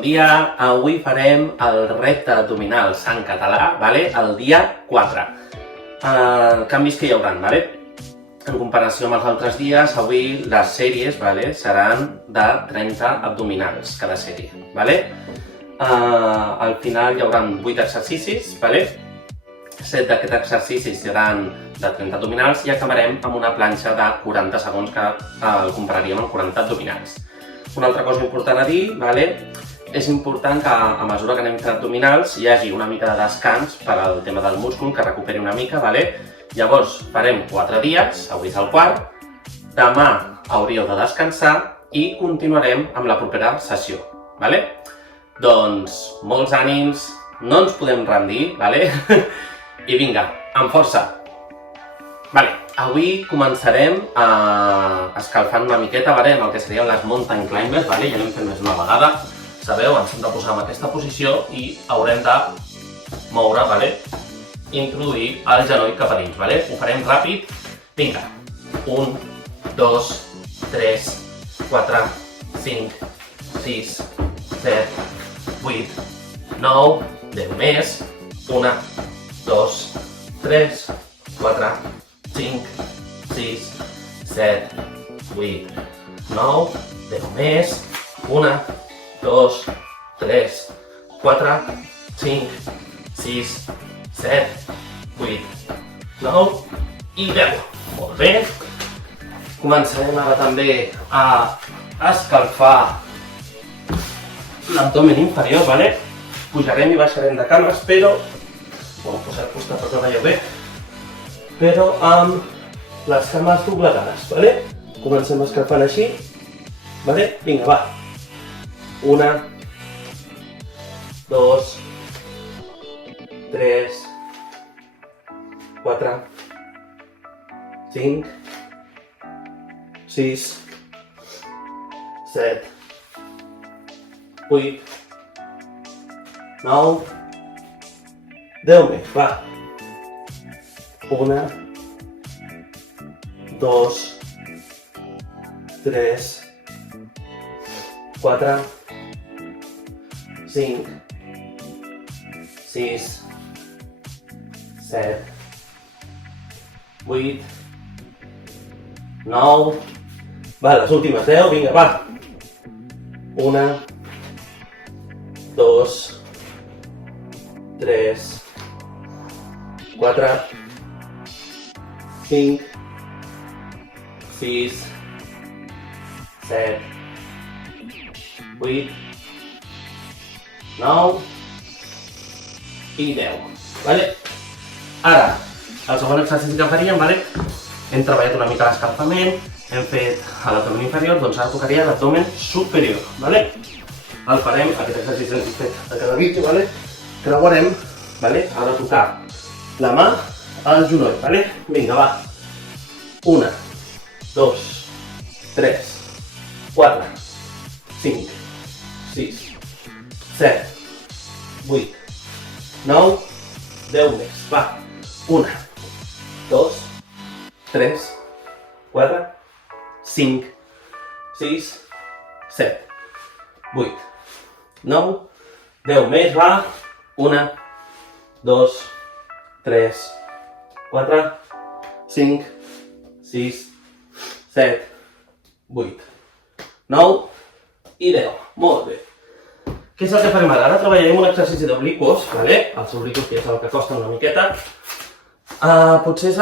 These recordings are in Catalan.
bon dia. Avui farem el repte abdominals en català, el dia 4. Canvis que hi haurà, en comparació amb els altres dies, avui les sèries seran de 30 abdominals cada sèrie. Al final hi haurà 8 exercicis, 7 d'aquests exercicis seran de 30 abdominals i acabarem amb una planxa de 40 segons que el compararíem amb 40 abdominals. Una altra cosa important a dir, és important que a mesura que anem fent abdominals hi hagi una mica de descans per al tema del múscul, que recuperi una mica. Llavors farem 4 dies, avui és el quart, demà hauríeu de descansar i continuarem amb la propera sessió. Doncs molts ànims, no ens podem rendir, i vinga, amb força! Avui començarem escalfant una miqueta, amb el que serien les mountain climbers, ja l'hem fet més una vegada. Sabeu, ens hem de posar en aquesta posició i haurem de moure, introduir el genoll cap a dins, Ho farem ràpid. Vinga, 1, 2, 3, 4, 5, 6, 7, 8, 9, 10 més, 1, 2, 3, 4, 5, 6, 7, 8, 9, 10 més, 1, 2, 3, 4, 5, 6, 7, 8, 9 i 10. Molt bé. Començarem ara també a escalfar l'abdomen inferior, Pujarem i baixarem de cames, però... posar al costat perquè veieu bé. Però amb les cames doblegades, Comencem escalfant així, Vinga, va. 1, 2, 3, 4, 5, 6, 7, 8, 9, 10 més, va. 1, 2, 3, 4, 5, 6, 7, 8, 9... les últimes 10, vinga, va! 1, 2, 3, 4, 5, 6, 7, 8, 9 i 10. Ara, el segon exercici que faríem, hem treballat una mica l'escalfament, hem fet l'abdomen inferior, doncs ara tocaria l'abdomen superior. El farem, aquest exercici l'hem fet a cada vídeo, creuarem, ha de tocar la mà al genoll, Vinga, va. 1, 2, 3, 4, 5, 6, 7, 8, 9, 10 més, va. 1, 2, 3, 4, 5, 6, 7, 8, 9, 10 més, va. 1, 2, 3, 4, 5, 6, 7, 8, 9 i 10. Molt bé. Què és el que farem ara? Ara treballarem un exercici d'obliquos, Els obliquos que ja sabeu que costen una miqueta. Potser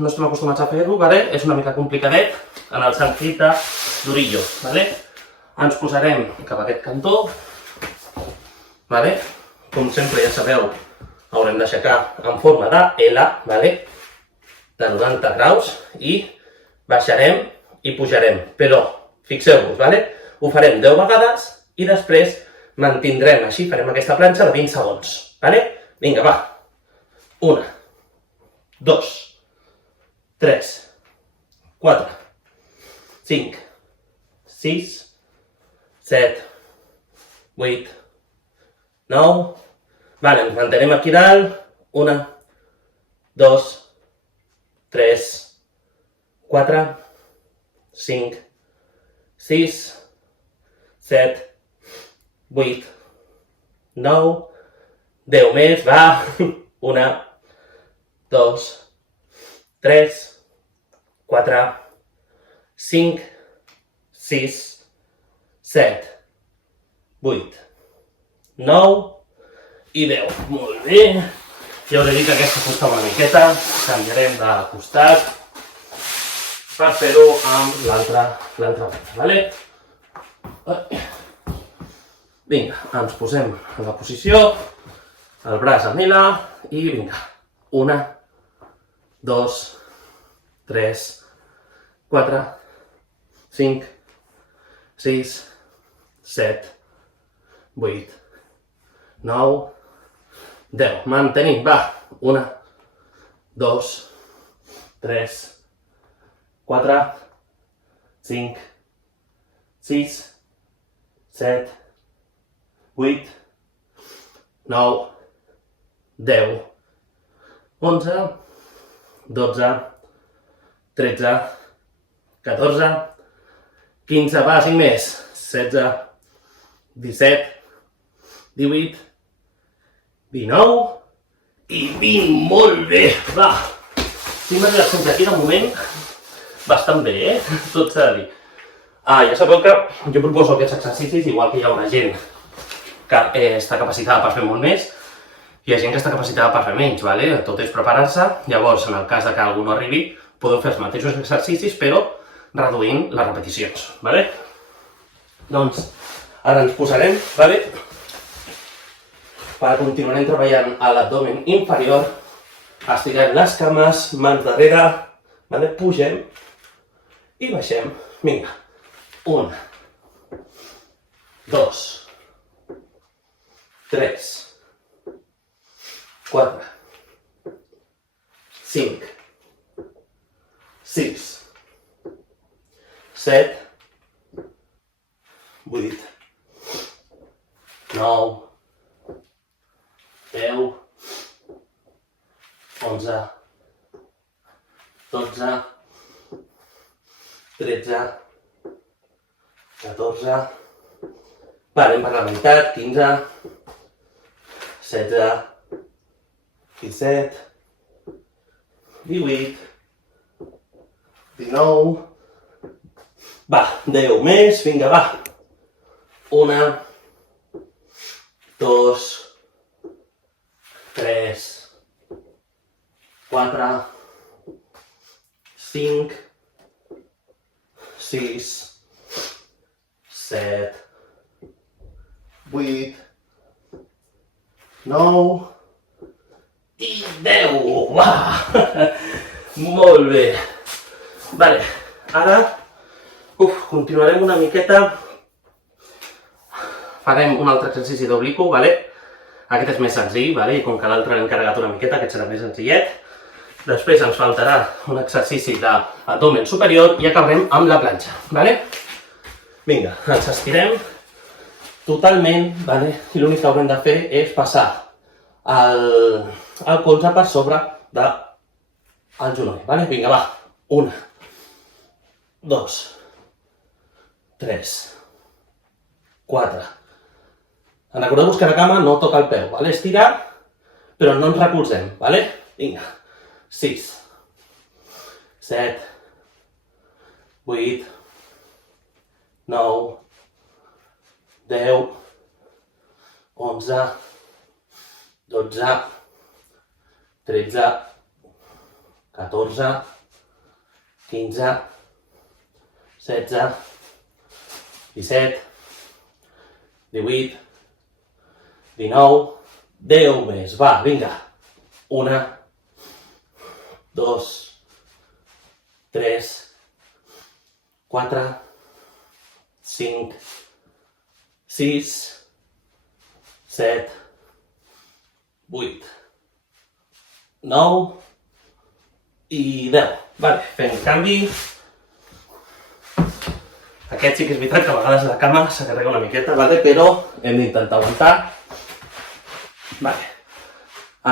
no estem acostumats a fer-ho, és una mica complicadet en el sentit d'orillo. Ens posarem cap a aquest cantó, com sempre ja sabeu, haurem d'aixecar en forma de L, de 90 graus, i baixarem i pujarem. Però fixeu-vos, ho farem 10 vegades i després mantindrem així, farem aquesta planxa de 20 segons. Vinga, va. 1, 2, 3, 4, 5, 6, 7, 8, 9... Ens mantenem aquí dalt. 1, 2, 3, 4, 5, 6, 7, 8, 9, 10 més, va, 1, 2, 3, 4, 5, 6, 7, 8, 9 i 10. Molt bé. Ja us he dit que aquesta costava una miqueta, canviarem de costat per fer-ho amb l'altra banda, vale? Vinga, ens posem en la posició, el braç anila i vinga. 1, 2, 3, 4, 5, 6, 7, 8, 9, 10. Mantenim, va. 1, 2, 3, 4, 5, 6, 7, 8, 9, 10, 11, 12, 13, 14, 15, va, 5 més, 16, 17, 18, 19 i 20, molt bé, va. Sí, m'ha quedat sempre aquí de moment bastant bé, tot s'ha de dir. Ja sabeu que jo proposo aquests exercicis igual que hi ha una gent que està capacitada per fer molt més i hi ha gent que està capacitada per fer menys, vale? Tot és preparar-se, llavors en el cas de que algú no arribi podeu fer els mateixos exercicis però reduint les repeticions, vale? Doncs ara ens posarem, vale? Continuarem treballant a l'abdomen inferior, estirem les cames, mans darrere, vale? Pugem i baixem. Vinga. 1, 2, 3, 4, 5, 6, 7, 8, 9, 10, 11, 12, 13, 14, va, anem per la meitat, 15, 16, 17, 18, 19, va, 10 més, vinga, va. 1, 2, 3, 4, 5, 6, 7, 8, 9 i 10. Va! Molt bé. Vale, ara continuarem una miqueta. Farem un altre exercici d'obliqu, vale? Aquest és més senzill, vale? I com que l'altre l'hem carregat una miqueta, aquest serà més senzillet. Després ens faltarà un exercici d'abdomen superior i acabarem amb la planxa, vale? Vinga, ens estirem totalment, vale? I l'únic que haurem de fer és passar el colze per sobre del genoll, vale? Vinga, va. 1, 2, 3, 4. Recordeu-vos que la cama no toca el peu, vale? Estirar, però no ens recolzem, vale? Vinga. 6, 7, 8, 9, 10, 11, 12, 13, 14, 15, 16, 17, 18, 19, 10 més, va, vinga. 1, 2, 3, 4, 5, 6, 7, 8, 9 i 10. Vale, fem canvi. Aquest sí que és veritat que a vegades la cama s'acarrega una miqueta, vale? Però hem d'intentar aguantar. Vale.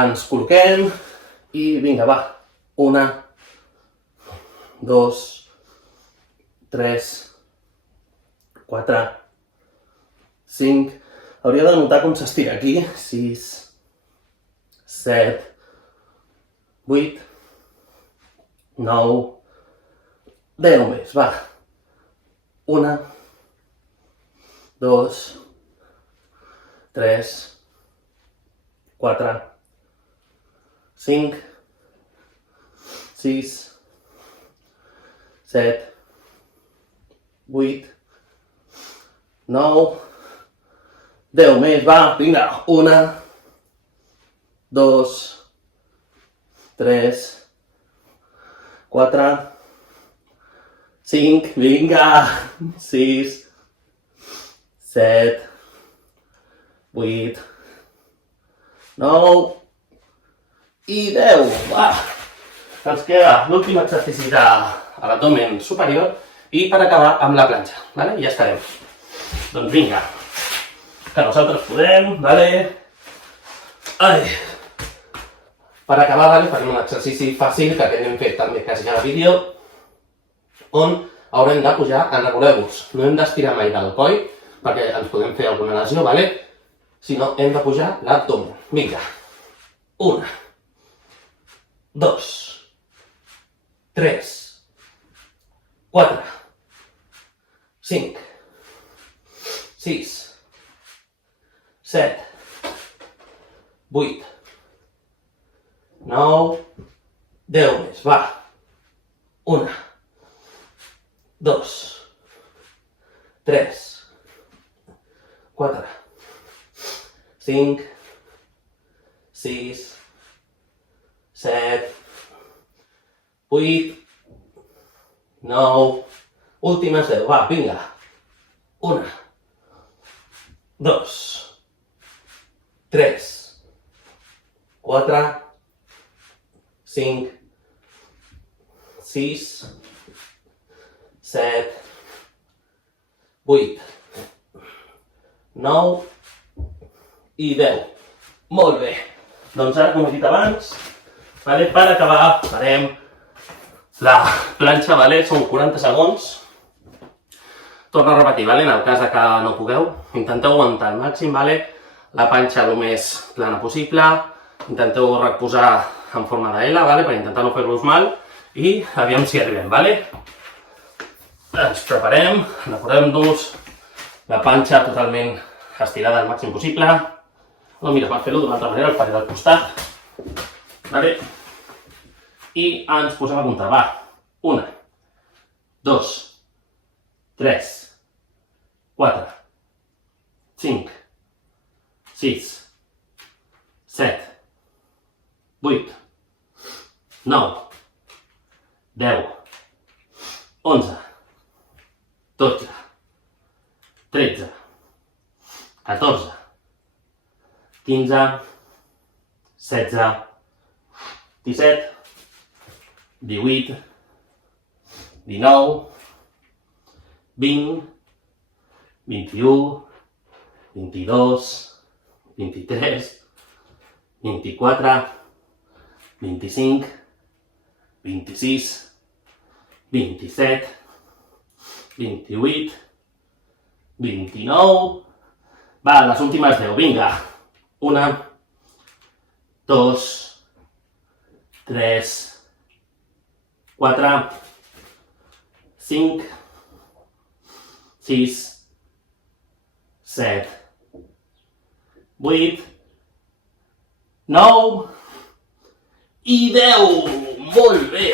Ens col·loquem i vinga, va. 1, 2, 3, 4, 5, hauria de notar com s'estira aquí. 6, 7, 8, 9, 10 més, va. 1, 2, 3, 4, 5, 6, 7, 8, 9, 10 més, va, vinga, 1, 2, 3, 4, 5, vinga, 6, 7, 8, 9 i 10, va. Ens queda l'últim exercici de l'abdomen superior i per acabar amb la planxa, vale? I ja estarem. Doncs vinga, que nosaltres podem, vale? Ai. Per acabar, vale, farem un exercici fàcil que aquest hem fet també quasi a la vídeo, on haurem de pujar, recordeu-vos, no hem d'estirar mai del coll perquè ens podem fer alguna lesió, vale? Sinó hem de pujar l'abdomen. Vinga. 1, 2, 3, 4, 5, 6, 7, 8, 9, 10 més, va. 1, 2, 3, 4, 5, 6, 7, 8, 9, últimes 10, va, vinga. 1, 2, 3, 4, 5, 6, 7, 8, 9 i 10. Molt bé. Doncs ara, com he dit abans, vale, per acabar farem la planxa, vale, són 40 segons. Torno a repetir, vale, en el cas de que no pugueu, intenteu aguantar al màxim, vale, la panxa el més plana possible, intenteu reposar en forma de L, vale, per intentar no fer-vos mal i aviam si arribem, vale? Ens preparem, recordem-nos la panxa totalment estirada al màxim possible. No, mira, per fer-ho d'una altra manera, el faré del costat. Vale? I ens posem a comptar, va. 1, 2, 3, 4, 5, 6, 7, 8, 9, 10, 11, 12, 13, 14, 15, 16, 17, 18, 19, 20, 21, 22, 23, 24, 25, 26, 27, 28, 29... Va, les últimes 10, vinga. 1, 2, 3, 4, 5, 6, 7, 8, 9 i 10. Molt bé.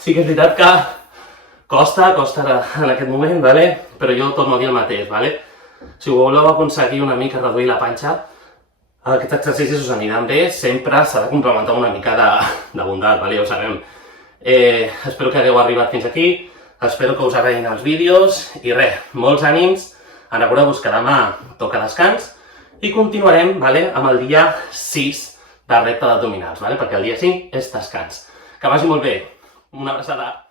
Sí que és veritat que costa en aquest moment, vale? Però jo torno a dir el mateix, vale? Si voleu aconseguir una mica reduir la panxa, aquests exercicis us aniran bé, sempre s'ha de complementar una mica de bondat, vale? Ja ho sabem. Espero que hagueu arribat fins aquí, espero que us agraïn els vídeos i res, molts ànims. Recordeu-vos que demà toca descans i continuarem, vale, amb el dia 6 de repte d'abdominals, vale? Perquè el dia 5 és descans. Que vagi molt bé. Una abraçada.